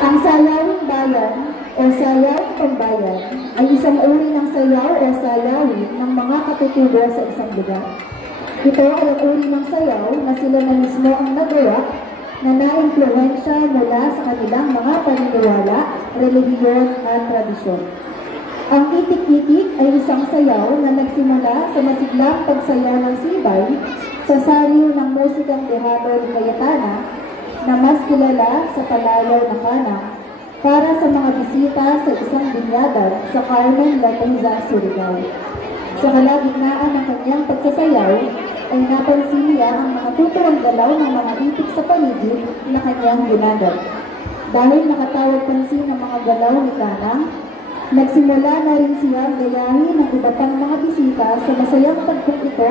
Ang sayawing bayan o sayawing pambayan ay isang uri ng sayaw o sayawin ng mga katutubo sa isang lugar. Ito ay ang uri ng sayaw na sila na mismo ang nagawa na na-impluwensya mula sa kanilang mga paniniwala, relihiyon at tradisyon. Ang itik-itik ay isang sayaw na nagsimula sa masiglang pagsayaw ng sibay sa sariw ng musikang dehado ni Cayetana na mas kilala sa palayaw na kanang para sa mga bisita sa isang binyagan sa Carmen Latiza, Surigao. Sa kalagitnaan ng kanyang pagsasayaw ay napansin niya ang mga tutuwang galaw ng mga itik sa paligid na kanyang ginagad. Dahil nakatawag pansin ng mga galaw ni Kanang, nagsimula na rin siyang gayahin ng iba pang mga bisita sa masayang tagpong ito,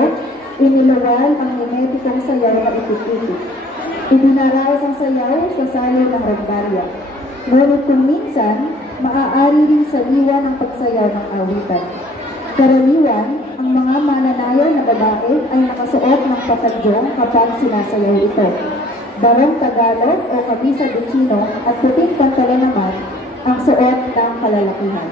iniluwal ang mimetikong sayaw na itik-itik. Idinaraos ang sayaw sa sayo ng ragbarya. Ngunit kung minsan, maaari rin saliwan ang pagsayaw ng awitan. Karaniwan, ang mga mananayaw na babae ay nakasuot ng patadyong kapag sinasayaw ito. Barong Tagalog o kabisa de Chino at puting pantalon naman ang suot ng kalalakihan.